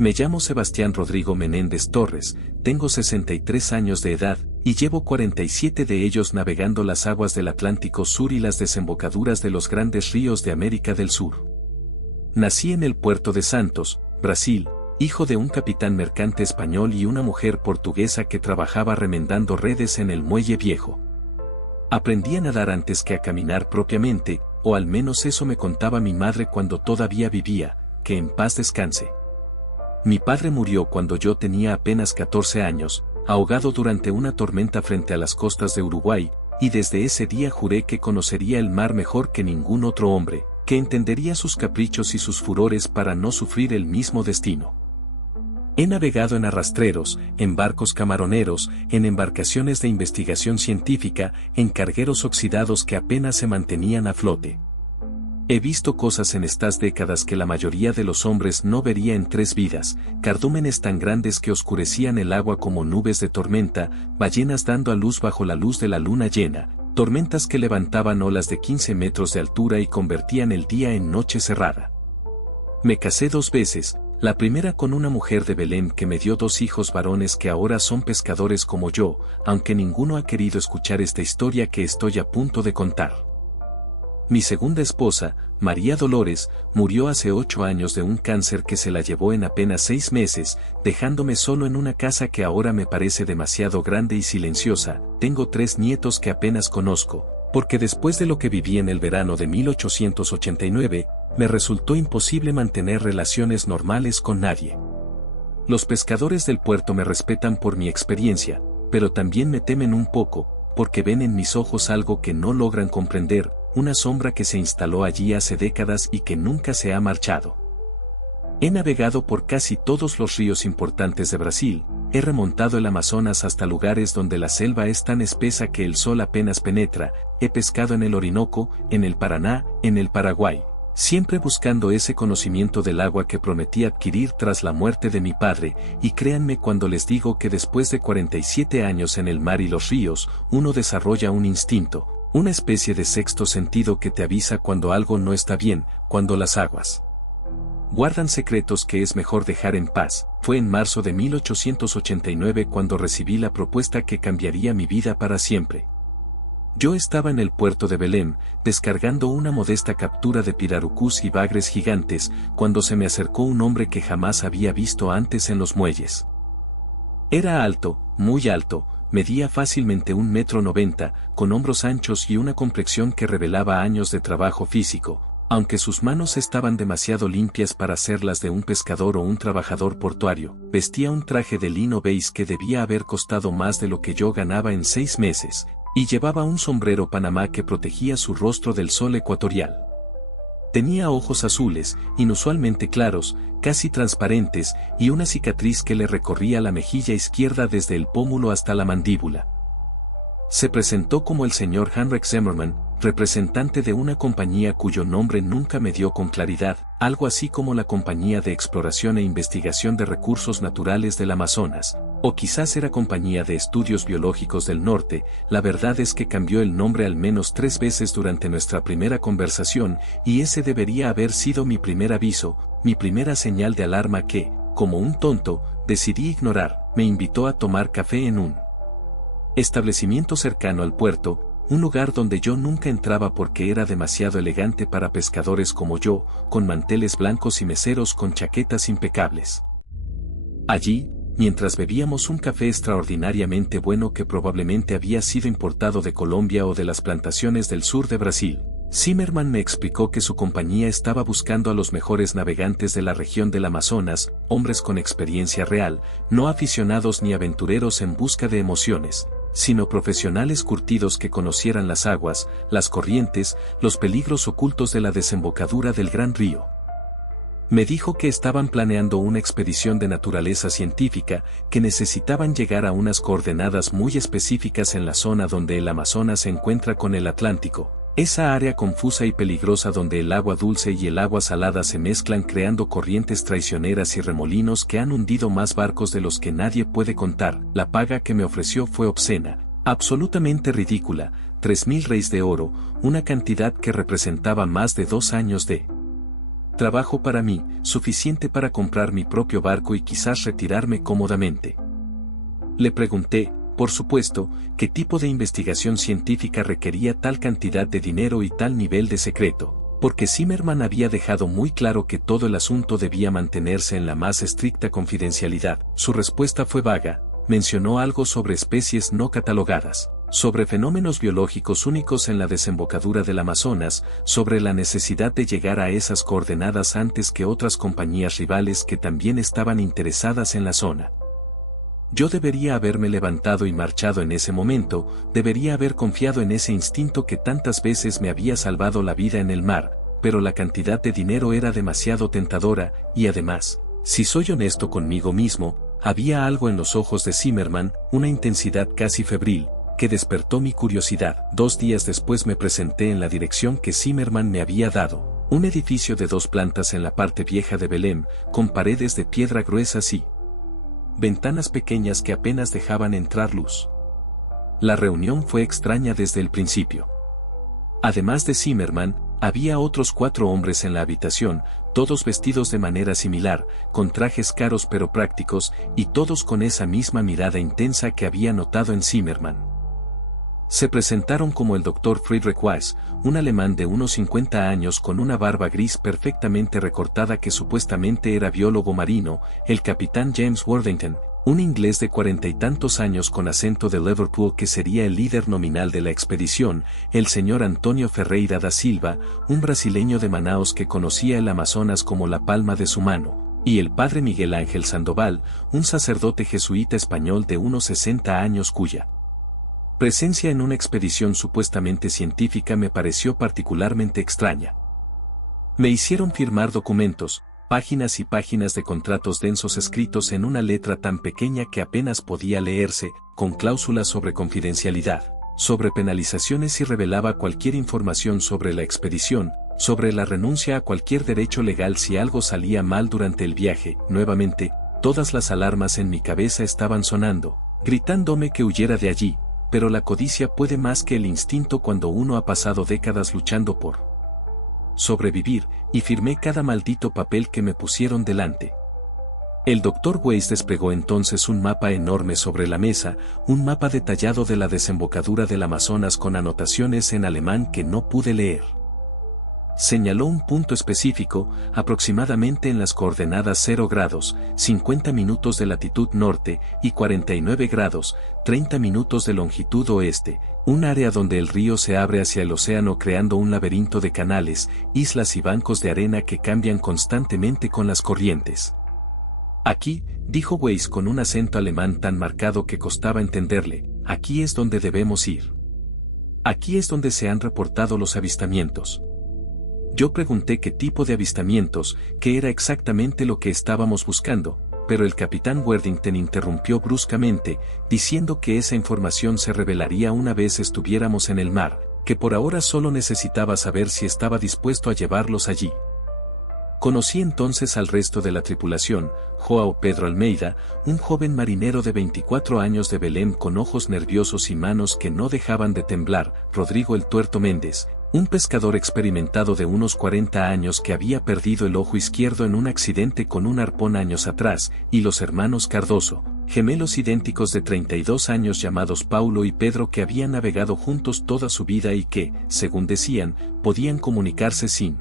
Me llamo Sebastián Rodrigo Menéndez Torres, tengo 63 años de edad, y llevo 47 de ellos navegando las aguas del Atlántico Sur y las desembocaduras de los grandes ríos de América del Sur. Nací en el puerto de Santos, Brasil, hijo de un capitán mercante español y una mujer portuguesa que trabajaba remendando redes en el muelle viejo. Aprendí a nadar antes que a caminar propiamente, o al menos eso me contaba mi madre cuando todavía vivía, que en paz descanse. Mi padre murió cuando yo tenía apenas 14 años, ahogado durante una tormenta frente a las costas de Uruguay, y desde ese día juré que conocería el mar mejor que ningún otro hombre, que entendería sus caprichos y sus furores para no sufrir el mismo destino. He navegado en arrastreros, en barcos camaroneros, en embarcaciones de investigación científica, en cargueros oxidados que apenas se mantenían a flote. He visto cosas en estas décadas que la mayoría de los hombres no vería en 3 vidas, cardúmenes tan grandes que oscurecían el agua como nubes de tormenta, ballenas dando a luz bajo la luz de la luna llena, tormentas que levantaban olas de 15 metros de altura y convertían el día en noche cerrada. Me casé 2 veces, la primera con una mujer de Belén que me dio 2 hijos varones que ahora son pescadores como yo, aunque ninguno ha querido escuchar esta historia que estoy a punto de contar. Mi segunda esposa, María Dolores, murió hace 8 años de un cáncer que se la llevó en apenas 6 meses, dejándome solo en una casa que ahora me parece demasiado grande y silenciosa. Tengo 3 nietos que apenas conozco, porque después de lo que viví en el verano de 1889, me resultó imposible mantener relaciones normales con nadie. Los pescadores del puerto me respetan por mi experiencia, pero también me temen un poco, porque ven en mis ojos algo que no logran comprender, una sombra que se instaló allí hace décadas y que nunca se ha marchado. He navegado por casi todos los ríos importantes de Brasil, he remontado el Amazonas hasta lugares donde la selva es tan espesa que el sol apenas penetra, he pescado en el Orinoco, en el Paraná, en el Paraguay, siempre buscando ese conocimiento del agua que prometí adquirir tras la muerte de mi padre, y créanme cuando les digo que después de 47 años en el mar y los ríos, uno desarrolla un instinto, una especie de sexto sentido que te avisa cuando algo no está bien, cuando las aguas guardan secretos que es mejor dejar en paz. Fue en marzo de 1889 cuando recibí la propuesta que cambiaría mi vida para siempre. Yo estaba en el puerto de Belém, descargando una modesta captura de pirarucús y bagres gigantes, cuando se me acercó un hombre que jamás había visto antes en los muelles. Era alto, muy alto, medía fácilmente 1,90 m, con hombros anchos y una complexión que revelaba años de trabajo físico, aunque sus manos estaban demasiado limpias para ser las de un pescador o un trabajador portuario. Vestía un traje de lino beige que debía haber costado más de lo que yo ganaba en 6 meses, y llevaba un sombrero Panamá que protegía su rostro del sol ecuatorial. Tenía ojos azules, inusualmente claros, casi transparentes, y una cicatriz que le recorría la mejilla izquierda desde el pómulo hasta la mandíbula. Se presentó como el señor Henrik Zimmermann, representante de una compañía cuyo nombre nunca me dio con claridad, algo así como la Compañía de Exploración e Investigación de Recursos Naturales del Amazonas, o quizás era Compañía de Estudios Biológicos del Norte. La verdad es que cambió el nombre al menos 3 veces durante nuestra primera conversación, y ese debería haber sido mi primer aviso, mi primera señal de alarma que, como un tonto, decidí ignorar. Me invitó a tomar café en un establecimiento cercano al puerto, un lugar donde yo nunca entraba porque era demasiado elegante para pescadores como yo, con manteles blancos y meseros con chaquetas impecables. Allí, mientras bebíamos un café extraordinariamente bueno que probablemente había sido importado de Colombia o de las plantaciones del sur de Brasil, Zimmermann me explicó que su compañía estaba buscando a los mejores navegantes de la región del Amazonas, hombres con experiencia real, no aficionados ni aventureros en busca de emociones, sino profesionales curtidos que conocieran las aguas, las corrientes, los peligros ocultos de la desembocadura del gran río. Me dijo que estaban planeando una expedición de naturaleza científica, que necesitaban llegar a unas coordenadas muy específicas en la zona donde el Amazonas se encuentra con el Atlántico, esa área confusa y peligrosa donde el agua dulce y el agua salada se mezclan creando corrientes traicioneras y remolinos que han hundido más barcos de los que nadie puede contar. La paga que me ofreció fue obscena, absolutamente ridícula, 3.000 reis de oro, una cantidad que representaba más de 2 años de Trabajo para mí, suficiente para comprar mi propio barco y quizás retirarme cómodamente. Le pregunté, por supuesto, qué tipo de investigación científica requería tal cantidad de dinero y tal nivel de secreto, porque Zimmerman había dejado muy claro que todo el asunto debía mantenerse en la más estricta confidencialidad. Su respuesta fue vaga, mencionó algo sobre especies no catalogadas, sobre fenómenos biológicos únicos en la desembocadura del Amazonas, sobre la necesidad de llegar a esas coordenadas antes que otras compañías rivales que también estaban interesadas en la zona. Yo debería haberme levantado y marchado en ese momento, debería haber confiado en ese instinto que tantas veces me había salvado la vida en el mar, pero la cantidad de dinero era demasiado tentadora, y además, si soy honesto conmigo mismo, había algo en los ojos de Zimmerman, una intensidad casi febril, que despertó mi curiosidad. 2 días después me presenté en la dirección que Zimmerman me había dado, un edificio de 2 plantas en la parte vieja de Belém, con paredes de piedra gruesas y ventanas pequeñas que apenas dejaban entrar luz. La reunión fue extraña desde el principio. Además de Zimmerman, había otros 4 hombres en la habitación, todos vestidos de manera similar, con trajes caros pero prácticos, y todos con esa misma mirada intensa que había notado en Zimmerman. Se presentaron como el Dr. Friedrich Weiss, un alemán de unos 50 años con una barba gris perfectamente recortada que supuestamente era biólogo marino, el capitán James Worthington, un inglés de 40 y tantos años con acento de Liverpool que sería el líder nominal de la expedición, el señor Antonio Ferreira da Silva, un brasileño de Manaos que conocía el Amazonas como la palma de su mano, y el padre Miguel Ángel Sandoval, un sacerdote jesuita español de unos 60 años cuya presencia en una expedición supuestamente científica me pareció particularmente extraña. Me hicieron firmar documentos, páginas y páginas de contratos densos escritos en una letra tan pequeña que apenas podía leerse, con cláusulas sobre confidencialidad, sobre penalizaciones si revelaba cualquier información sobre la expedición, sobre la renuncia a cualquier derecho legal si algo salía mal durante el viaje. Nuevamente, todas las alarmas en mi cabeza estaban sonando, gritándome que huyera de allí. Pero la codicia puede más que el instinto cuando uno ha pasado décadas luchando por sobrevivir, y firmé cada maldito papel que me pusieron delante. El Dr. Weiss desplegó entonces un mapa enorme sobre la mesa, un mapa detallado de la desembocadura del Amazonas con anotaciones en alemán que no pude leer. Señaló un punto específico, aproximadamente en las coordenadas 0 grados, 50 minutos de latitud norte, y 49 grados, 30 minutos de longitud oeste, un área donde el río se abre hacia el océano creando un laberinto de canales, islas y bancos de arena que cambian constantemente con las corrientes. Aquí, dijo Weiss con un acento alemán tan marcado que costaba entenderle, aquí es donde debemos ir. Aquí es donde se han reportado los avistamientos. Yo pregunté qué tipo de avistamientos, qué era exactamente lo que estábamos buscando, pero el capitán Worthington interrumpió bruscamente, diciendo que esa información se revelaría una vez estuviéramos en el mar, que por ahora solo necesitaba saber si estaba dispuesto a llevarlos allí. Conocí entonces al resto de la tripulación, João Pedro Almeida, un joven marinero de 24 años de Belém con ojos nerviosos y manos que no dejaban de temblar, Rodrigo el Tuerto Méndez, un pescador experimentado de unos 40 años que había perdido el ojo izquierdo en un accidente con un arpón años atrás, y los hermanos Cardoso, gemelos idénticos de 32 años llamados Paulo y Pedro que habían navegado juntos toda su vida y que, según decían, podían comunicarse sin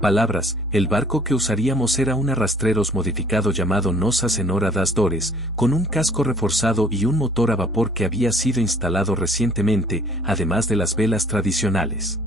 palabras. El barco que usaríamos era un arrastreros modificado llamado Nossa Senhora das Dores, con un casco reforzado y un motor a vapor que había sido instalado recientemente, además de las velas tradicionales.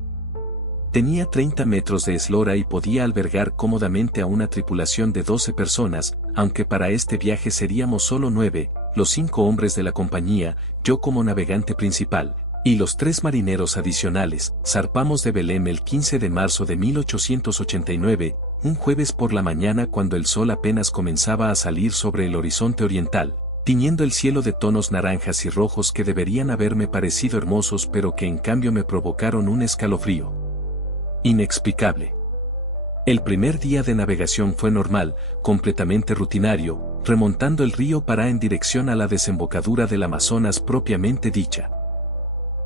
Tenía 30 metros de eslora y podía albergar cómodamente a una tripulación de 12 personas, aunque para este viaje seríamos solo 9, los 5 hombres de la compañía, yo como navegante principal, y los 3 marineros adicionales. Zarpamos de Belém el 15 de marzo de 1889, un jueves por la mañana cuando el sol apenas comenzaba a salir sobre el horizonte oriental, tiñendo el cielo de tonos naranjas y rojos que deberían haberme parecido hermosos pero que en cambio me provocaron un escalofrío inexplicable. El primer día de navegación fue normal, completamente rutinario, remontando el río Pará en dirección a la desembocadura del Amazonas propiamente dicha.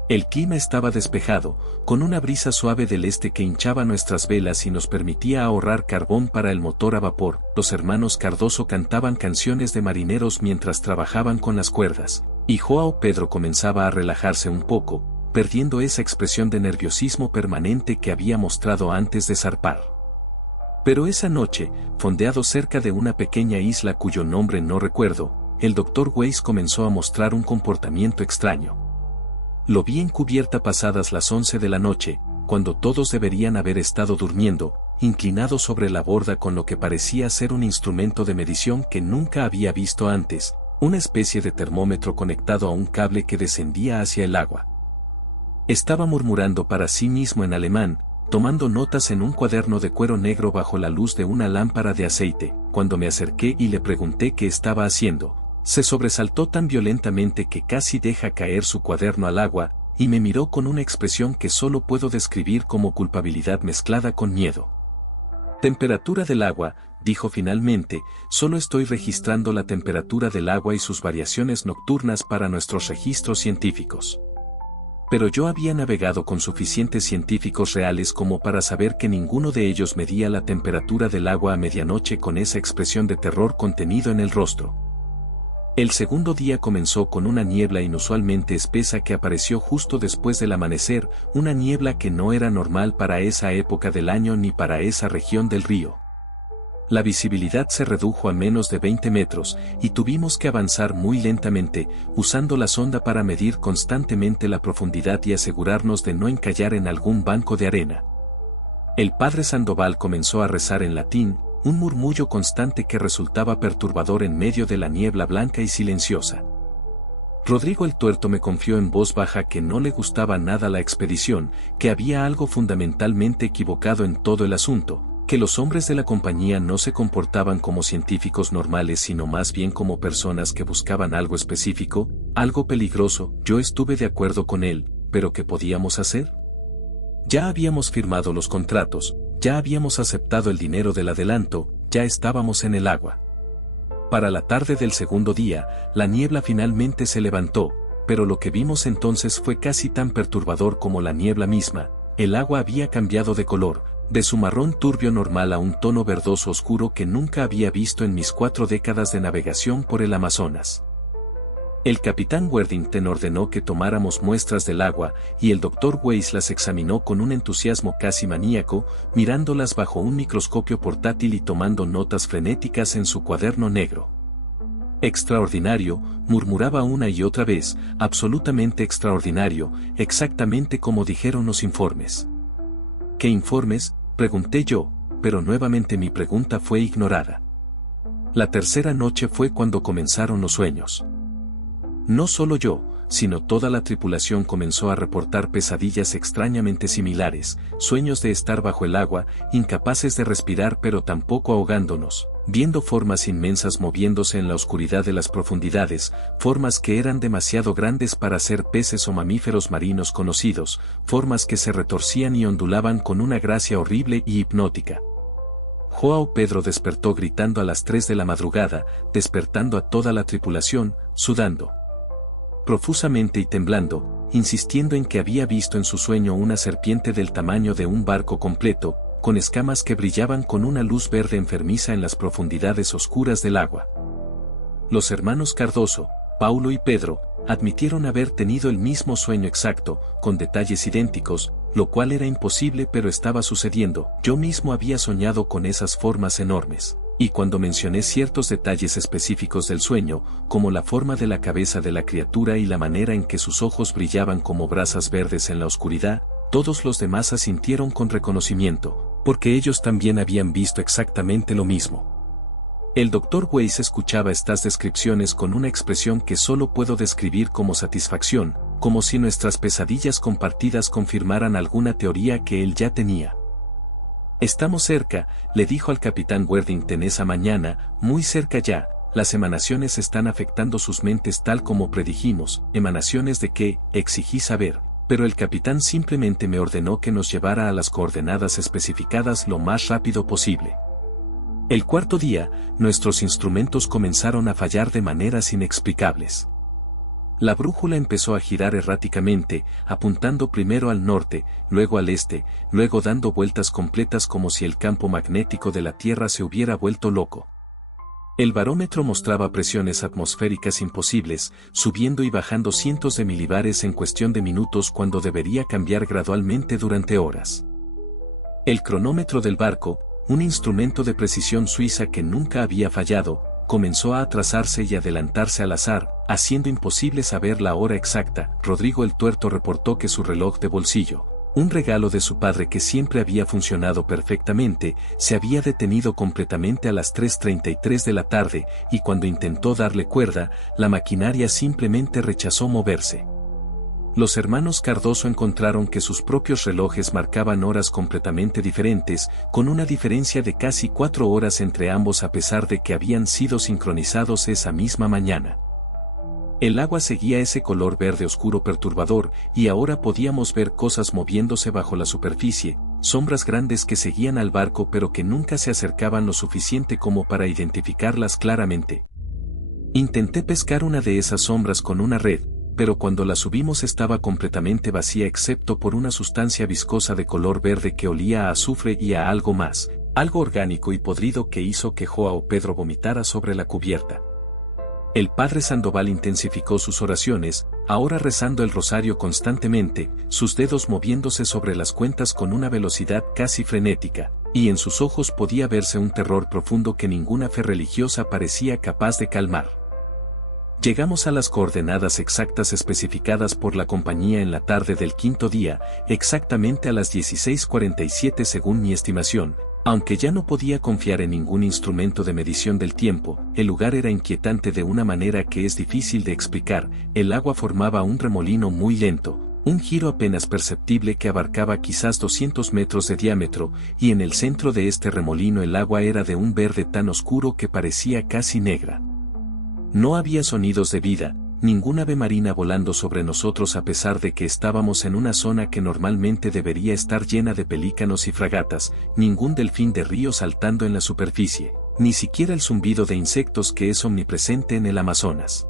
El clima estaba despejado, con una brisa suave del este que hinchaba nuestras velas y nos permitía ahorrar carbón para el motor a vapor. Los hermanos Cardoso cantaban canciones de marineros mientras trabajaban con las cuerdas, y Joao Pedro comenzaba a relajarse un poco, perdiendo esa expresión de nerviosismo permanente que había mostrado antes de zarpar. Pero esa noche, fondeado cerca de una pequeña isla cuyo nombre no recuerdo, el Dr. Weiss comenzó a mostrar un comportamiento extraño. Lo vi en cubierta pasadas las 11 de la noche, cuando todos deberían haber estado durmiendo, inclinado sobre la borda con lo que parecía ser un instrumento de medición que nunca había visto antes, una especie de termómetro conectado a un cable que descendía hacia el agua. Estaba murmurando para sí mismo en alemán, tomando notas en un cuaderno de cuero negro bajo la luz de una lámpara de aceite. Cuando me acerqué y le pregunté qué estaba haciendo, se sobresaltó tan violentamente que casi deja caer su cuaderno al agua, y me miró con una expresión que solo puedo describir como culpabilidad mezclada con miedo. Temperatura del agua, dijo finalmente, solo estoy registrando la temperatura del agua y sus variaciones nocturnas para nuestros registros científicos. Pero yo había navegado con suficientes científicos reales como para saber que ninguno de ellos medía la temperatura del agua a medianoche con esa expresión de terror contenido en el rostro. El segundo día comenzó con una niebla inusualmente espesa que apareció justo después del amanecer, una niebla que no era normal para esa época del año ni para esa región del río. La visibilidad se redujo a menos de 20 metros, y tuvimos que avanzar muy lentamente, usando la sonda para medir constantemente la profundidad y asegurarnos de no encallar en algún banco de arena. El padre Sandoval comenzó a rezar en latín, un murmullo constante que resultaba perturbador en medio de la niebla blanca y silenciosa. Rodrigo el Tuerto me confió en voz baja que no le gustaba nada la expedición, que había algo fundamentalmente equivocado en todo el asunto, que los hombres de la compañía no se comportaban como científicos normales sino más bien como personas que buscaban algo específico, algo peligroso. Yo estuve de acuerdo con él, pero ¿qué podíamos hacer? Ya habíamos firmado los contratos, ya habíamos aceptado el dinero del adelanto, ya estábamos en el agua. Para la tarde del segundo día, la niebla finalmente se levantó, pero lo que vimos entonces fue casi tan perturbador como la niebla misma. El agua había cambiado de color, de su marrón turbio normal a un tono verdoso oscuro que nunca había visto en mis 4 décadas de navegación por el Amazonas. El capitán Worthington ordenó que tomáramos muestras del agua, y el Dr. Weiss las examinó con un entusiasmo casi maníaco, mirándolas bajo un microscopio portátil y tomando notas frenéticas en su cuaderno negro. Extraordinario, murmuraba una y otra vez, absolutamente extraordinario, exactamente como dijeron los informes. ¿Qué informes?, pregunté yo, pero nuevamente mi pregunta fue ignorada. La tercera noche fue cuando comenzaron los sueños. No solo yo, sino toda la tripulación comenzó a reportar pesadillas extrañamente similares, sueños de estar bajo el agua, incapaces de respirar pero tampoco ahogándonos, viendo formas inmensas moviéndose en la oscuridad de las profundidades, formas que eran demasiado grandes para ser peces o mamíferos marinos conocidos, formas que se retorcían y ondulaban con una gracia horrible y hipnótica. Joao Pedro despertó gritando a las 3 de la madrugada, despertando a toda la tripulación, sudando profusamente y temblando, insistiendo en que había visto en su sueño una serpiente del tamaño de un barco completo, con escamas que brillaban con una luz verde enfermiza en las profundidades oscuras del agua. Los hermanos Cardoso, Paulo y Pedro, admitieron haber tenido el mismo sueño exacto, con detalles idénticos, lo cual era imposible pero estaba sucediendo. Yo mismo había soñado con esas formas enormes. Y cuando mencioné ciertos detalles específicos del sueño, como la forma de la cabeza de la criatura y la manera en que sus ojos brillaban como brasas verdes en la oscuridad, todos los demás asintieron con reconocimiento, porque ellos también habían visto exactamente lo mismo. El Dr. Weiss escuchaba estas descripciones con una expresión que solo puedo describir como satisfacción, como si nuestras pesadillas compartidas confirmaran alguna teoría que él ya tenía. Estamos cerca, le dijo al capitán Worthington esa mañana, muy cerca ya, las emanaciones están afectando sus mentes tal como predijimos. ¿Emanaciones de qué?, exigí saber, pero el capitán simplemente me ordenó que nos llevara a las coordenadas especificadas lo más rápido posible. El cuarto día, nuestros instrumentos comenzaron a fallar de maneras inexplicables. La brújula empezó a girar erráticamente, apuntando primero al norte, luego al este, luego dando vueltas completas como si el campo magnético de la Tierra se hubiera vuelto loco. El barómetro mostraba presiones atmosféricas imposibles, subiendo y bajando cientos de milibares en cuestión de minutos cuando debería cambiar gradualmente durante horas. El cronómetro del barco, un instrumento de precisión suiza que nunca había fallado, comenzó a atrasarse y adelantarse al azar, haciendo imposible saber la hora exacta. Rodrigo el Tuerto reportó que su reloj de bolsillo, un regalo de su padre que siempre había funcionado perfectamente, se había detenido completamente a las 3:33 de la tarde, y cuando intentó darle cuerda, la maquinaria simplemente rechazó moverse. Los hermanos Cardoso encontraron que sus propios relojes marcaban horas completamente diferentes, con una diferencia de casi 4 horas entre ambos a pesar de que habían sido sincronizados esa misma mañana. El agua seguía ese color verde oscuro perturbador, y ahora podíamos ver cosas moviéndose bajo la superficie, sombras grandes que seguían al barco pero que nunca se acercaban lo suficiente como para identificarlas claramente. Intenté pescar una de esas sombras con una red, pero cuando la subimos estaba completamente vacía excepto por una sustancia viscosa de color verde que olía a azufre y a algo más, algo orgánico y podrido que hizo que Joao Pedro vomitara sobre la cubierta. El padre Sandoval intensificó sus oraciones, ahora rezando el rosario constantemente, sus dedos moviéndose sobre las cuentas con una velocidad casi frenética, y en sus ojos podía verse un terror profundo que ninguna fe religiosa parecía capaz de calmar. Llegamos a las coordenadas exactas especificadas por la compañía en la tarde del quinto día, exactamente a las 16:47 según mi estimación. Aunque ya no podía confiar en ningún instrumento de medición del tiempo, el lugar era inquietante de una manera que es difícil de explicar. El agua formaba un remolino muy lento, un giro apenas perceptible que abarcaba quizás 200 metros de diámetro, y en el centro de este remolino el agua era de un verde tan oscuro que parecía casi negra. No había sonidos de vida, ninguna ave marina volando sobre nosotros a pesar de que estábamos en una zona que normalmente debería estar llena de pelícanos y fragatas, ningún delfín de río saltando en la superficie, ni siquiera el zumbido de insectos que es omnipresente en el Amazonas.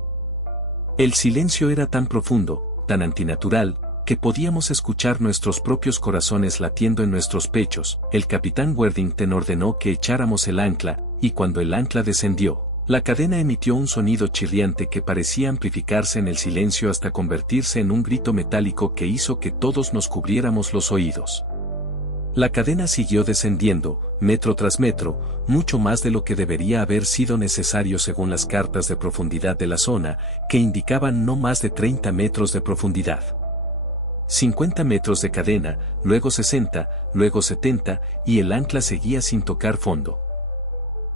El silencio era tan profundo, tan antinatural, que podíamos escuchar nuestros propios corazones latiendo en nuestros pechos. El capitán Worthington ordenó que echáramos el ancla, y cuando el ancla descendió, la cadena emitió un sonido chirriante que parecía amplificarse en el silencio hasta convertirse en un grito metálico que hizo que todos nos cubriéramos los oídos. La cadena siguió descendiendo, metro tras metro, mucho más de lo que debería haber sido necesario según las cartas de profundidad de la zona, que indicaban no más de 30 metros de profundidad. 50 metros de cadena, luego 60, luego 70, y el ancla seguía sin tocar fondo.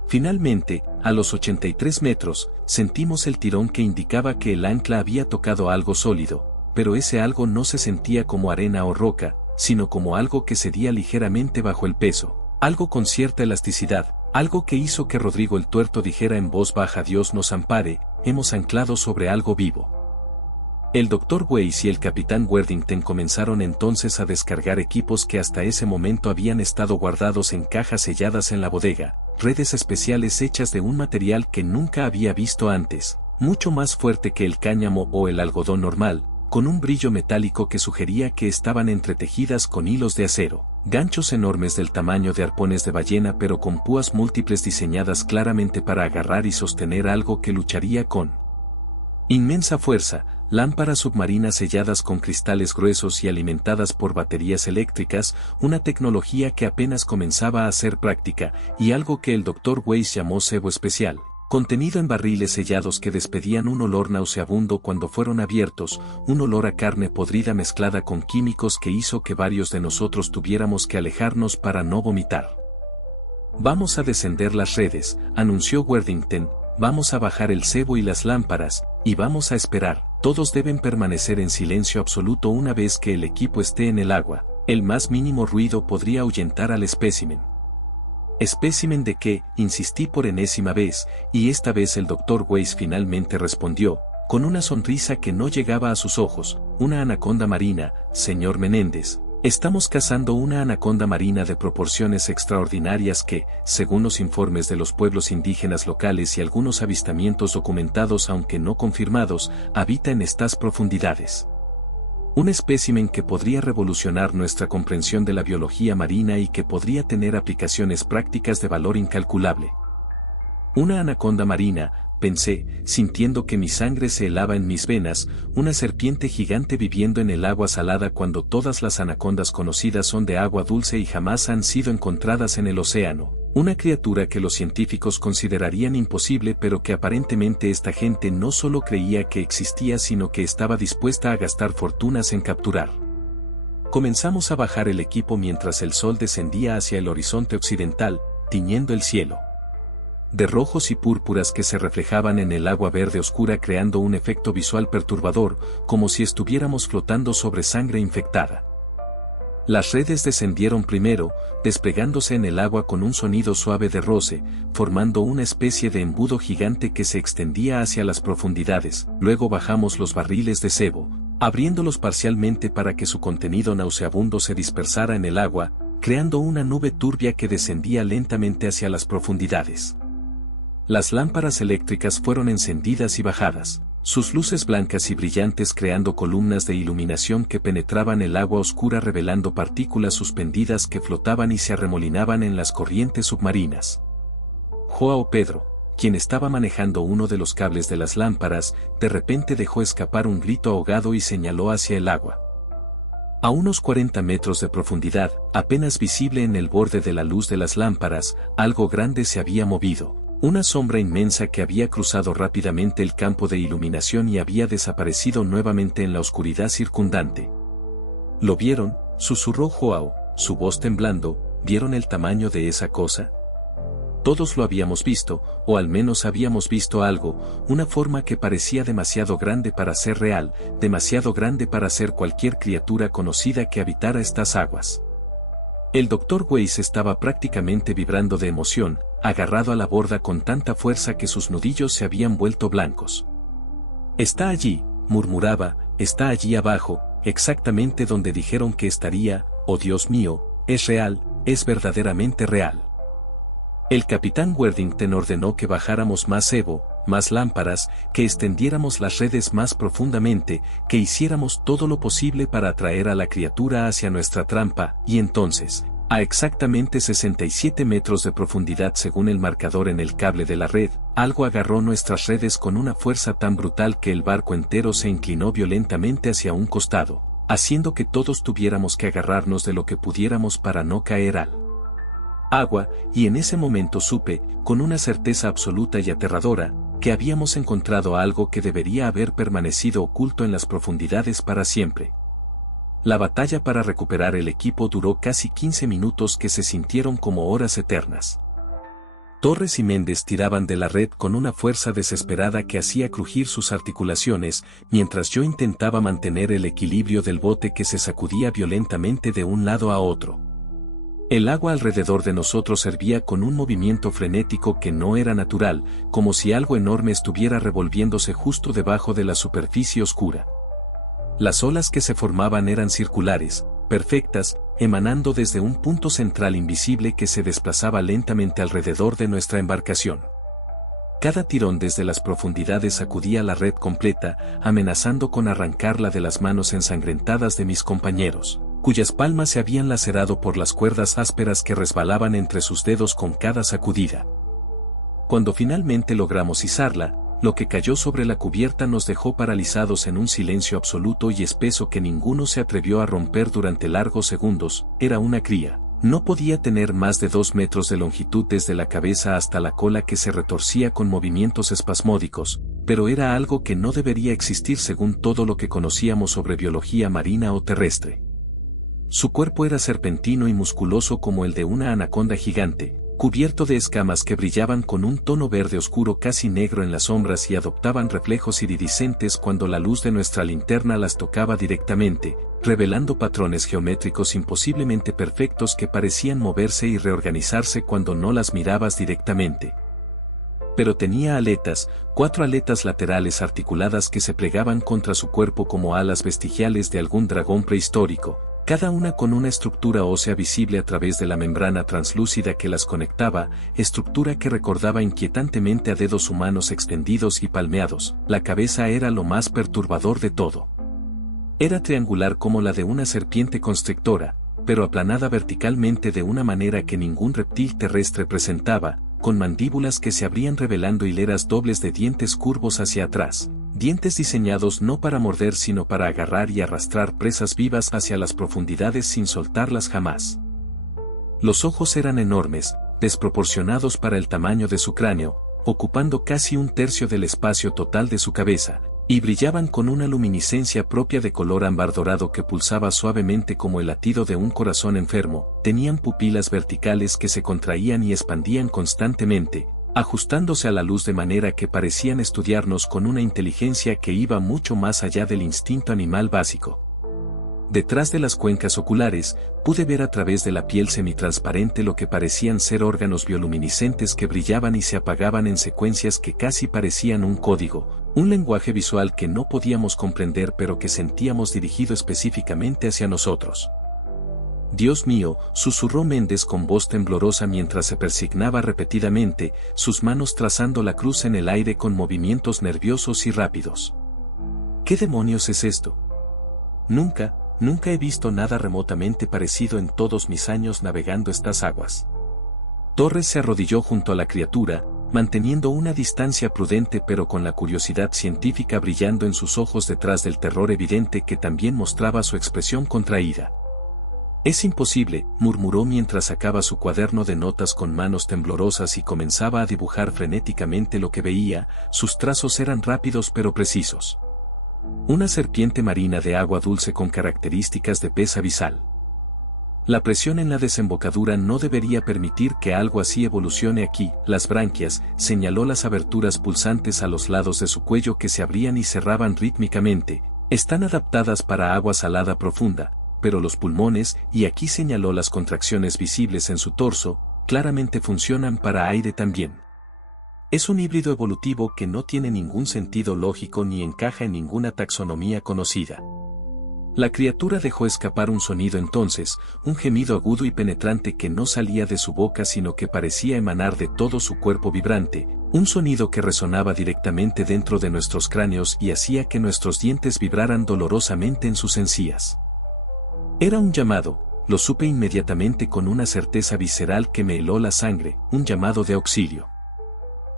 Finalmente, a los 83 metros, sentimos el tirón que indicaba que el ancla había tocado algo sólido, pero ese algo no se sentía como arena o roca, sino como algo que cedía ligeramente bajo el peso, algo con cierta elasticidad, algo que hizo que Rodrigo el Tuerto dijera en voz baja: Dios nos ampare, hemos anclado sobre algo vivo. El Dr. Weiss y el capitán Worthington comenzaron entonces a descargar equipos que hasta ese momento habían estado guardados en cajas selladas en la bodega, redes especiales hechas de un material que nunca había visto antes, mucho más fuerte que el cáñamo o el algodón normal, con un brillo metálico que sugería que estaban entretejidas con hilos de acero, ganchos enormes del tamaño de arpones de ballena pero con púas múltiples diseñadas claramente para agarrar y sostener algo que lucharía con inmensa fuerza, lámparas submarinas selladas con cristales gruesos y alimentadas por baterías eléctricas, una tecnología que apenas comenzaba a ser práctica, y algo que el Dr. Weiss llamó cebo especial, contenido en barriles sellados que despedían un olor nauseabundo cuando fueron abiertos, un olor a carne podrida mezclada con químicos que hizo que varios de nosotros tuviéramos que alejarnos para no vomitar. Vamos a descender las redes, anunció Worthington, vamos a bajar el cebo y las lámparas, y vamos a esperar. Todos deben permanecer en silencio absoluto una vez que el equipo esté en el agua. El más mínimo ruido podría ahuyentar al espécimen. ¿Espécimen de qué?, insistí por enésima vez, y esta vez el Dr. Weiss finalmente respondió, con una sonrisa que no llegaba a sus ojos: una anaconda marina, señor Menéndez. Estamos cazando una anaconda marina de proporciones extraordinarias que, según los informes de los pueblos indígenas locales y algunos avistamientos documentados aunque no confirmados, habita en estas profundidades. Un espécimen que podría revolucionar nuestra comprensión de la biología marina y que podría tener aplicaciones prácticas de valor incalculable. Una anaconda marina, pensé, sintiendo que mi sangre se helaba en mis venas, una serpiente gigante viviendo en el agua salada cuando todas las anacondas conocidas son de agua dulce y jamás han sido encontradas en el océano. Una criatura que los científicos considerarían imposible pero que aparentemente esta gente no solo creía que existía sino que estaba dispuesta a gastar fortunas en capturar. Comenzamos a bajar el equipo mientras el sol descendía hacia el horizonte occidental, tiñendo el cielo de rojos y púrpuras que se reflejaban en el agua verde oscura creando un efecto visual perturbador, como si estuviéramos flotando sobre sangre infectada. Las redes descendieron primero, desplegándose en el agua con un sonido suave de roce, formando una especie de embudo gigante que se extendía hacia las profundidades. Luego bajamos los barriles de cebo, abriéndolos parcialmente para que su contenido nauseabundo se dispersara en el agua, creando una nube turbia que descendía lentamente hacia las profundidades. Las lámparas eléctricas fueron encendidas y bajadas, sus luces blancas y brillantes creando columnas de iluminación que penetraban el agua oscura revelando partículas suspendidas que flotaban y se arremolinaban en las corrientes submarinas. Joao Pedro, quien estaba manejando uno de los cables de las lámparas, de repente dejó escapar un grito ahogado y señaló hacia el agua. A unos 40 metros de profundidad, apenas visible en el borde de la luz de las lámparas, algo grande se había movido. Una sombra inmensa que había cruzado rápidamente el campo de iluminación y había desaparecido nuevamente en la oscuridad circundante. ¿Lo vieron?, susurró Joao, su voz temblando. ¿Vieron el tamaño de esa cosa? Todos lo habíamos visto, o al menos habíamos visto algo, una forma que parecía demasiado grande para ser real, demasiado grande para ser cualquier criatura conocida que habitara estas aguas. El Dr. Weiss estaba prácticamente vibrando de emoción, agarrado a la borda con tanta fuerza que sus nudillos se habían vuelto blancos. Está allí, murmuraba, está allí abajo, exactamente donde dijeron que estaría. Oh Dios mío, es real, es verdaderamente real. El capitán Worthington ordenó que bajáramos más cebo, más lámparas, que extendiéramos las redes más profundamente, que hiciéramos todo lo posible para atraer a la criatura hacia nuestra trampa, y entonces, a exactamente 67 metros de profundidad según el marcador en el cable de la red, algo agarró nuestras redes con una fuerza tan brutal que el barco entero se inclinó violentamente hacia un costado, haciendo que todos tuviéramos que agarrarnos de lo que pudiéramos para no caer al agua, y en ese momento supe, con una certeza absoluta y aterradora, que habíamos encontrado algo que debería haber permanecido oculto en las profundidades para siempre. La batalla para recuperar el equipo duró casi 15 minutos que se sintieron como horas eternas. Torres y Méndez tiraban de la red con una fuerza desesperada que hacía crujir sus articulaciones, mientras yo intentaba mantener el equilibrio del bote que se sacudía violentamente de un lado a otro. El agua alrededor de nosotros hervía con un movimiento frenético que no era natural, como si algo enorme estuviera revolviéndose justo debajo de la superficie oscura. Las olas que se formaban eran circulares, perfectas, emanando desde un punto central invisible que se desplazaba lentamente alrededor de nuestra embarcación. Cada tirón desde las profundidades sacudía la red completa, amenazando con arrancarla de las manos ensangrentadas de mis compañeros, cuyas palmas se habían lacerado por las cuerdas ásperas que resbalaban entre sus dedos con cada sacudida. Cuando finalmente logramos izarla, lo que cayó sobre la cubierta nos dejó paralizados en un silencio absoluto y espeso que ninguno se atrevió a romper durante largos segundos. Era una cría. No podía tener más de 2 metros de longitud desde la cabeza hasta la cola que se retorcía con movimientos espasmódicos, pero era algo que no debería existir según todo lo que conocíamos sobre biología marina o terrestre. Su cuerpo era serpentino y musculoso como el de una anaconda gigante, cubierto de escamas que brillaban con un tono verde oscuro casi negro en las sombras y adoptaban reflejos iridiscentes cuando la luz de nuestra linterna las tocaba directamente, revelando patrones geométricos imposiblemente perfectos que parecían moverse y reorganizarse cuando no las mirabas directamente. Pero tenía aletas, 4 aletas laterales articuladas que se plegaban contra su cuerpo como alas vestigiales de algún dragón prehistórico, cada una con una estructura ósea visible a través de la membrana translúcida que las conectaba, estructura que recordaba inquietantemente a dedos humanos extendidos y palmeados. La cabeza era lo más perturbador de todo. Era triangular como la de una serpiente constrictora, pero aplanada verticalmente de una manera que ningún reptil terrestre presentaba, con mandíbulas que se abrían revelando hileras dobles de dientes curvos hacia atrás, dientes diseñados no para morder sino para agarrar y arrastrar presas vivas hacia las profundidades sin soltarlas jamás. Los ojos eran enormes, desproporcionados para el tamaño de su cráneo, ocupando casi un tercio del espacio total de su cabeza, y brillaban con una luminiscencia propia de color ámbar dorado que pulsaba suavemente como el latido de un corazón enfermo. Tenían pupilas verticales que se contraían y expandían constantemente, ajustándose a la luz de manera que parecían estudiarnos con una inteligencia que iba mucho más allá del instinto animal básico. Detrás de las cuencas oculares, pude ver a través de la piel semitransparente lo que parecían ser órganos bioluminiscentes que brillaban y se apagaban en secuencias que casi parecían un código, un lenguaje visual que no podíamos comprender pero que sentíamos dirigido específicamente hacia nosotros. «Dios mío», susurró Méndez con voz temblorosa mientras se persignaba repetidamente, sus manos trazando la cruz en el aire con movimientos nerviosos y rápidos. «¿Qué demonios es esto? Nunca he visto nada remotamente parecido en todos mis años navegando estas aguas». Torres se arrodilló junto a la criatura, manteniendo una distancia prudente pero con la curiosidad científica brillando en sus ojos detrás del terror evidente que también mostraba su expresión contraída. «Es imposible», murmuró mientras sacaba su cuaderno de notas con manos temblorosas y comenzaba a dibujar frenéticamente lo que veía. Sus trazos eran rápidos pero precisos. Una serpiente marina de agua dulce con características de pez abisal. La presión en la desembocadura no debería permitir que algo así evolucione aquí. Las branquias, señaló las aberturas pulsantes a los lados de su cuello que se abrían y cerraban rítmicamente, están adaptadas para agua salada profunda, pero los pulmones, y aquí señaló las contracciones visibles en su torso, claramente funcionan para aire también. Es un híbrido evolutivo que no tiene ningún sentido lógico ni encaja en ninguna taxonomía conocida. La criatura dejó escapar un sonido entonces, un gemido agudo y penetrante que no salía de su boca sino que parecía emanar de todo su cuerpo vibrante, un sonido que resonaba directamente dentro de nuestros cráneos y hacía que nuestros dientes vibraran dolorosamente en sus encías. Era un llamado, lo supe inmediatamente con una certeza visceral que me heló la sangre, un llamado de auxilio.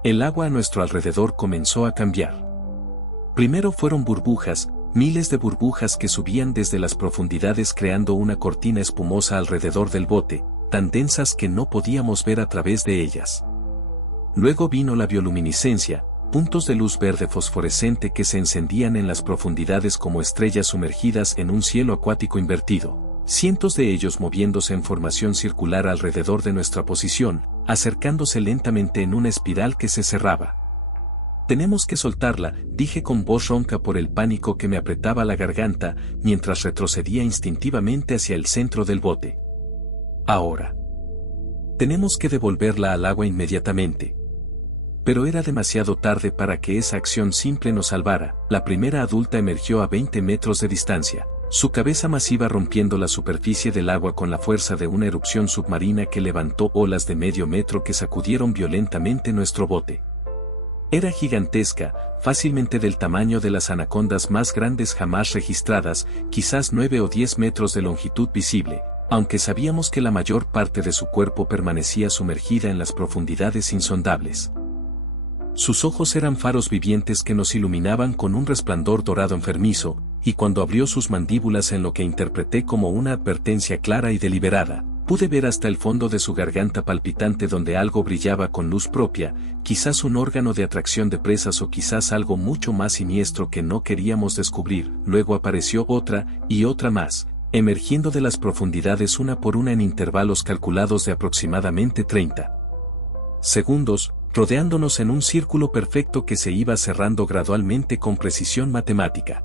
El agua a nuestro alrededor comenzó a cambiar. Primero fueron burbujas, miles de burbujas que subían desde las profundidades creando una cortina espumosa alrededor del bote, tan densas que no podíamos ver a través de ellas. Luego vino la bioluminiscencia, puntos de luz verde fosforescente que se encendían en las profundidades como estrellas sumergidas en un cielo acuático invertido, cientos de ellos moviéndose en formación circular alrededor de nuestra posición, acercándose lentamente en una espiral que se cerraba. «Tenemos que soltarla», dije con voz ronca por el pánico que me apretaba la garganta, mientras retrocedía instintivamente hacia el centro del bote. «Ahora. Tenemos que devolverla al agua inmediatamente». Pero era demasiado tarde para que esa acción simple nos salvara. La primera adulta emergió a 20 metros de distancia, su cabeza masiva rompiendo la superficie del agua con la fuerza de una erupción submarina que levantó olas de medio metro que sacudieron violentamente nuestro bote. Era gigantesca, fácilmente del tamaño de las anacondas más grandes jamás registradas, quizás 9 o 10 metros de longitud visible, aunque sabíamos que la mayor parte de su cuerpo permanecía sumergida en las profundidades insondables. Sus ojos eran faros vivientes que nos iluminaban con un resplandor dorado enfermizo, y cuando abrió sus mandíbulas en lo que interpreté como una advertencia clara y deliberada, pude ver hasta el fondo de su garganta palpitante donde algo brillaba con luz propia, quizás un órgano de atracción de presas o quizás algo mucho más siniestro que no queríamos descubrir. Luego apareció otra, y otra más, emergiendo de las profundidades una por una en intervalos calculados de aproximadamente 30 segundos, rodeándonos en un círculo perfecto que se iba cerrando gradualmente con precisión matemática.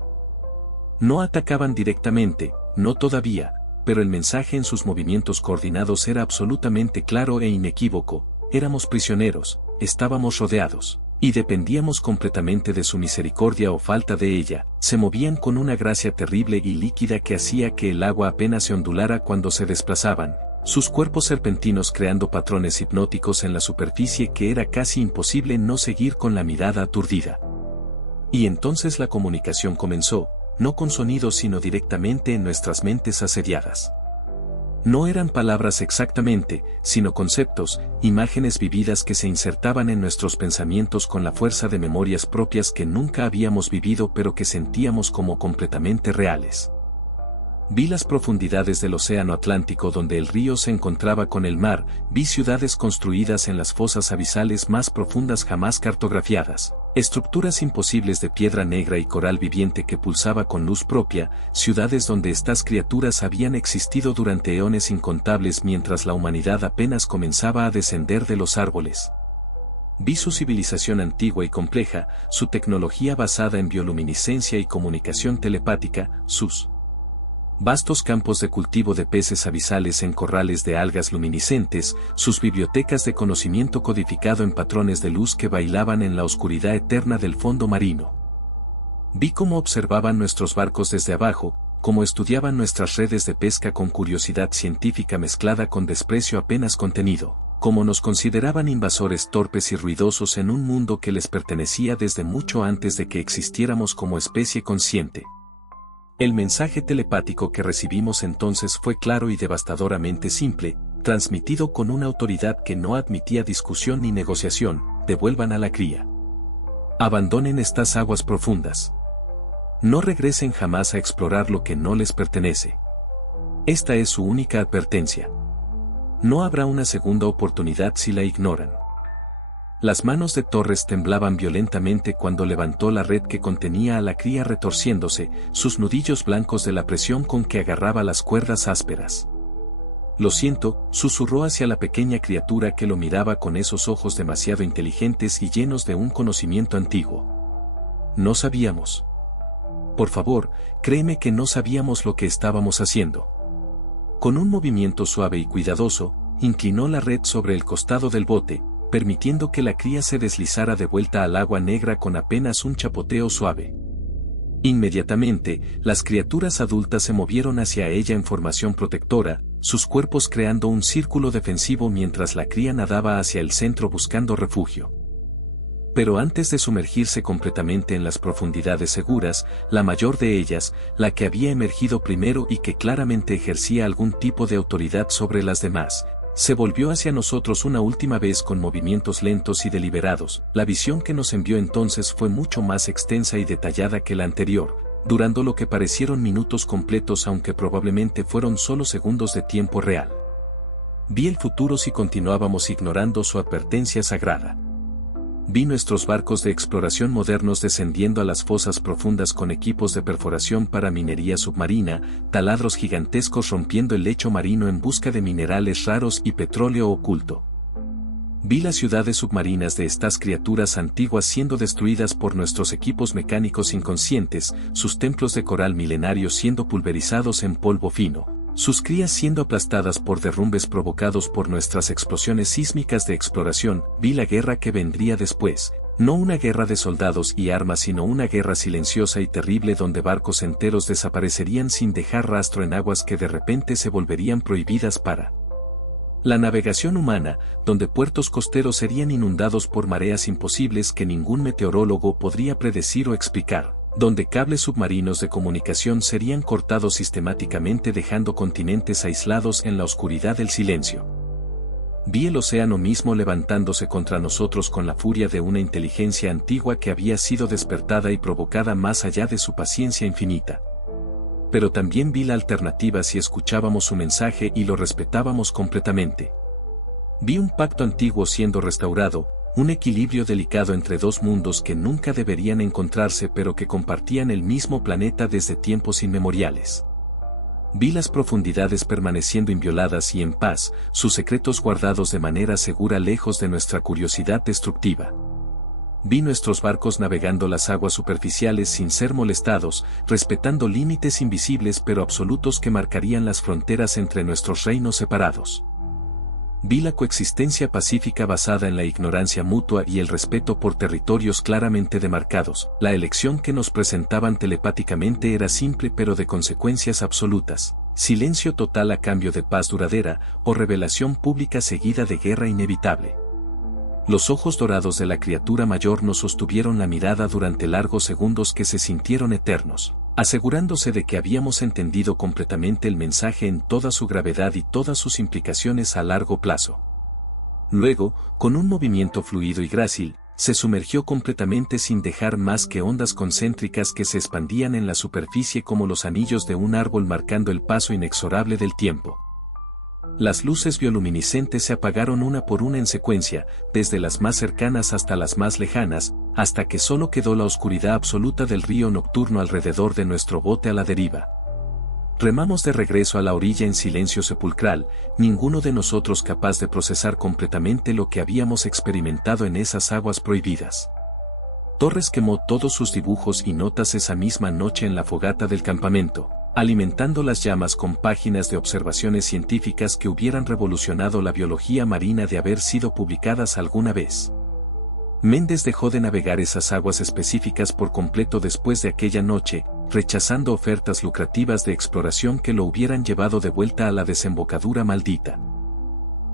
No atacaban directamente, no todavía, pero el mensaje en sus movimientos coordinados era absolutamente claro e inequívoco: éramos prisioneros, estábamos rodeados. y dependíamos completamente de su misericordia o falta de ella, se movían con una gracia terrible y líquida que hacía que el agua apenas se ondulara cuando se desplazaban, sus cuerpos serpentinos creando patrones hipnóticos en la superficie que era casi imposible no seguir con la mirada aturdida. Y entonces la comunicación comenzó, no con sonidos sino directamente en nuestras mentes asediadas. No eran palabras exactamente, sino conceptos, imágenes vividas que se insertaban en nuestros pensamientos con la fuerza de memorias propias que nunca habíamos vivido pero que sentíamos como completamente reales. Vi las profundidades del océano Atlántico donde el río se encontraba con el mar, vi ciudades construidas en las fosas abisales más profundas jamás cartografiadas, estructuras imposibles de piedra negra y coral viviente que pulsaba con luz propia, ciudades donde estas criaturas habían existido durante eones incontables mientras la humanidad apenas comenzaba a descender de los árboles. Vi su civilización antigua y compleja, su tecnología basada en bioluminiscencia y comunicación telepática, sus vastos campos de cultivo de peces abisales en corrales de algas luminiscentes, sus bibliotecas de conocimiento codificado en patrones de luz que bailaban en la oscuridad eterna del fondo marino. Vi cómo observaban nuestros barcos desde abajo, cómo estudiaban nuestras redes de pesca con curiosidad científica mezclada con desprecio apenas contenido, cómo nos consideraban invasores torpes y ruidosos en un mundo que les pertenecía desde mucho antes de que existiéramos como especie consciente. El mensaje telepático que recibimos entonces fue claro y devastadoramente simple, transmitido con una autoridad que no admitía discusión ni negociación: devuelvan a la cría. Abandonen estas aguas profundas. No regresen jamás a explorar lo que no les pertenece. Esta es su única advertencia. No habrá una segunda oportunidad si la ignoran. Las manos de Torres temblaban violentamente cuando levantó la red que contenía a la cría retorciéndose, sus nudillos blancos de la presión con que agarraba las cuerdas ásperas. Lo siento, susurró hacia la pequeña criatura que lo miraba con esos ojos demasiado inteligentes y llenos de un conocimiento antiguo. No sabíamos. Por favor, créeme que no sabíamos lo que estábamos haciendo. Con un movimiento suave y cuidadoso, inclinó la red sobre el costado del bote, permitiendo que la cría se deslizara de vuelta al agua negra con apenas un chapoteo suave. Inmediatamente, las criaturas adultas se movieron hacia ella en formación protectora, sus cuerpos creando un círculo defensivo mientras la cría nadaba hacia el centro buscando refugio. Pero antes de sumergirse completamente en las profundidades seguras, la mayor de ellas, la que había emergido primero y que claramente ejercía algún tipo de autoridad sobre las demás, se volvió hacia nosotros una última vez con movimientos lentos y deliberados. La visión que nos envió entonces fue mucho más extensa y detallada que la anterior, durando lo que parecieron minutos completos aunque probablemente fueron solo segundos de tiempo real. Vi el futuro si continuábamos ignorando su advertencia sagrada. Vi nuestros barcos de exploración modernos descendiendo a las fosas profundas con equipos de perforación para minería submarina, taladros gigantescos rompiendo el lecho marino en busca de minerales raros y petróleo oculto. Vi las ciudades submarinas de estas criaturas antiguas siendo destruidas por nuestros equipos mecánicos inconscientes, sus templos de coral milenarios siendo pulverizados en polvo fino, sus crías siendo aplastadas por derrumbes provocados por nuestras explosiones sísmicas de exploración. Vi la guerra que vendría después, no una guerra de soldados y armas sino una guerra silenciosa y terrible donde barcos enteros desaparecerían sin dejar rastro en aguas que de repente se volverían prohibidas para la navegación humana, donde puertos costeros serían inundados por mareas imposibles que ningún meteorólogo podría predecir o explicar, donde cables submarinos de comunicación serían cortados sistemáticamente dejando continentes aislados en la oscuridad del silencio. Vi el océano mismo levantándose contra nosotros con la furia de una inteligencia antigua que había sido despertada y provocada más allá de su paciencia infinita. Pero también vi la alternativa si escuchábamos su mensaje y lo respetábamos completamente. Vi un pacto antiguo siendo restaurado, un equilibrio delicado entre dos mundos que nunca deberían encontrarse pero que compartían el mismo planeta desde tiempos inmemoriales. Vi las profundidades permaneciendo invioladas y en paz, sus secretos guardados de manera segura lejos de nuestra curiosidad destructiva. Vi nuestros barcos navegando las aguas superficiales sin ser molestados, respetando límites invisibles pero absolutos que marcarían las fronteras entre nuestros reinos separados. Vi la coexistencia pacífica basada en la ignorancia mutua y el respeto por territorios claramente demarcados. La elección que nos presentaban telepáticamente era simple pero de consecuencias absolutas. Silencio total a cambio de paz duradera, o revelación pública seguida de guerra inevitable. Los ojos dorados de la criatura mayor nos sostuvieron la mirada durante largos segundos que se sintieron eternos, asegurándose de que habíamos entendido completamente el mensaje en toda su gravedad y todas sus implicaciones a largo plazo. Luego, con un movimiento fluido y grácil, se sumergió completamente sin dejar más que ondas concéntricas que se expandían en la superficie como los anillos de un árbol marcando el paso inexorable del tiempo. Las luces bioluminiscentes se apagaron una por una en secuencia, desde las más cercanas hasta las más lejanas, hasta que solo quedó la oscuridad absoluta del río nocturno alrededor de nuestro bote a la deriva. Remamos de regreso a la orilla en silencio sepulcral, ninguno de nosotros capaz de procesar completamente lo que habíamos experimentado en esas aguas prohibidas. Torres quemó todos sus dibujos y notas esa misma noche en la fogata del campamento, alimentando las llamas con páginas de observaciones científicas que hubieran revolucionado la biología marina de haber sido publicadas alguna vez. Méndez dejó de navegar esas aguas específicas por completo después de aquella noche, rechazando ofertas lucrativas de exploración que lo hubieran llevado de vuelta a la desembocadura maldita.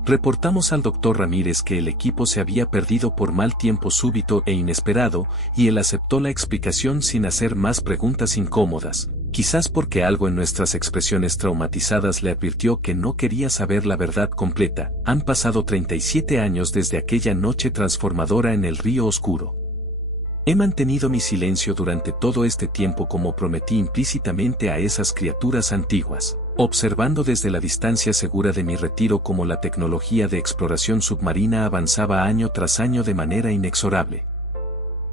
Reportamos al Dr. Ramírez que el equipo se había perdido por mal tiempo súbito e inesperado, y él aceptó la explicación sin hacer más preguntas incómodas, quizás porque algo en nuestras expresiones traumatizadas le advirtió que no quería saber la verdad completa. Han pasado 37 años desde aquella noche transformadora en el río oscuro. He mantenido mi silencio durante todo este tiempo como prometí implícitamente a esas criaturas antiguas, observando desde la distancia segura de mi retiro cómo la tecnología de exploración submarina avanzaba año tras año de manera inexorable.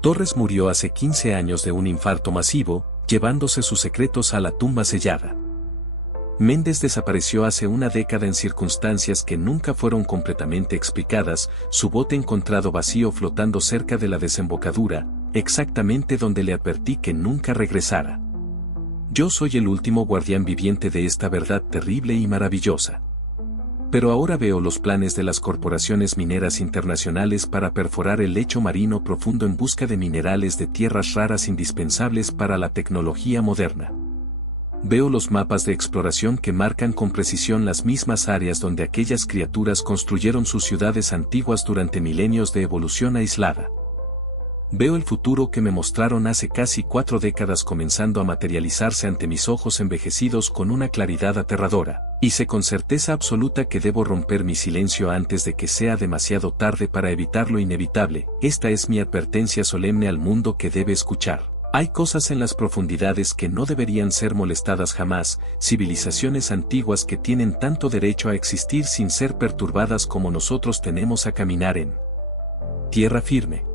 Torres murió hace 15 años de un infarto masivo, llevándose sus secretos a la tumba sellada. Méndez desapareció hace una década en circunstancias que nunca fueron completamente explicadas, su bote encontrado vacío flotando cerca de la desembocadura, exactamente donde le advertí que nunca regresara. Yo soy el último guardián viviente de esta verdad terrible y maravillosa. Pero ahora veo los planes de las corporaciones mineras internacionales para perforar el lecho marino profundo en busca de minerales de tierras raras indispensables para la tecnología moderna. Veo los mapas de exploración que marcan con precisión las mismas áreas donde aquellas criaturas construyeron sus ciudades antiguas durante milenios de evolución aislada. Veo el futuro que me mostraron hace casi 4 décadas comenzando a materializarse ante mis ojos envejecidos con una claridad aterradora, y sé con certeza absoluta que debo romper mi silencio antes de que sea demasiado tarde para evitar lo inevitable. Esta es mi advertencia solemne al mundo que debe escuchar. Hay cosas en las profundidades que no deberían ser molestadas jamás, civilizaciones antiguas que tienen tanto derecho a existir sin ser perturbadas como nosotros tenemos a caminar en tierra firme.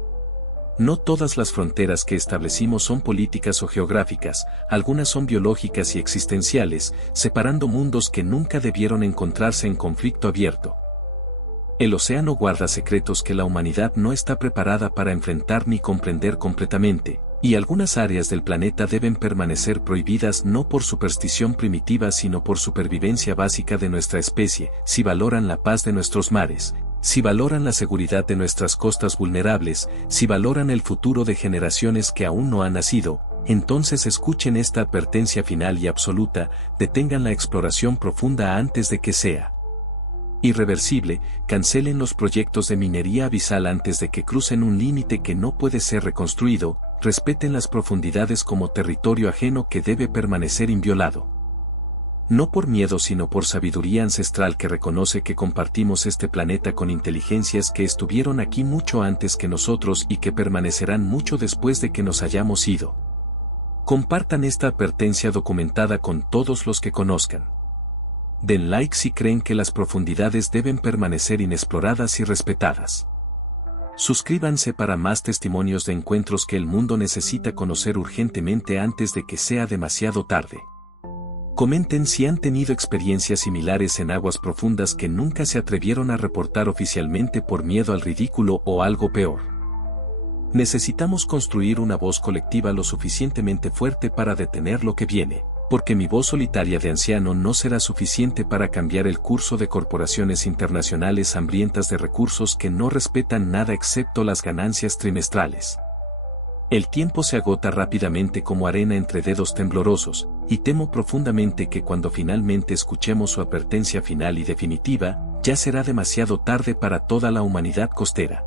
No todas las fronteras que establecimos son políticas o geográficas, algunas son biológicas y existenciales, separando mundos que nunca debieron encontrarse en conflicto abierto. El océano guarda secretos que la humanidad no está preparada para enfrentar ni comprender completamente, y algunas áreas del planeta deben permanecer prohibidas no por superstición primitiva sino por supervivencia básica de nuestra especie, si valoran la paz de nuestros mares, si valoran la seguridad de nuestras costas vulnerables, si valoran el futuro de generaciones que aún no han nacido, entonces escuchen esta advertencia final y absoluta, detengan la exploración profunda antes de que sea irreversible, cancelen los proyectos de minería abisal antes de que crucen un límite que no puede ser reconstruido, respeten las profundidades como territorio ajeno que debe permanecer inviolado. No por miedo sino por sabiduría ancestral que reconoce que compartimos este planeta con inteligencias que estuvieron aquí mucho antes que nosotros y que permanecerán mucho después de que nos hayamos ido. Compartan esta advertencia documentada con todos los que conozcan. Den like si creen que las profundidades deben permanecer inexploradas y respetadas. Suscríbanse para más testimonios de encuentros que el mundo necesita conocer urgentemente antes de que sea demasiado tarde. Comenten si han tenido experiencias similares en aguas profundas que nunca se atrevieron a reportar oficialmente por miedo al ridículo o algo peor. Necesitamos construir una voz colectiva lo suficientemente fuerte para detener lo que viene. porque mi voz solitaria de anciano no será suficiente para cambiar el curso de corporaciones internacionales hambrientas de recursos que no respetan nada excepto las ganancias trimestrales. El tiempo se agota rápidamente como arena entre dedos temblorosos, y temo profundamente que cuando finalmente escuchemos su advertencia final y definitiva, ya será demasiado tarde para toda la humanidad costera.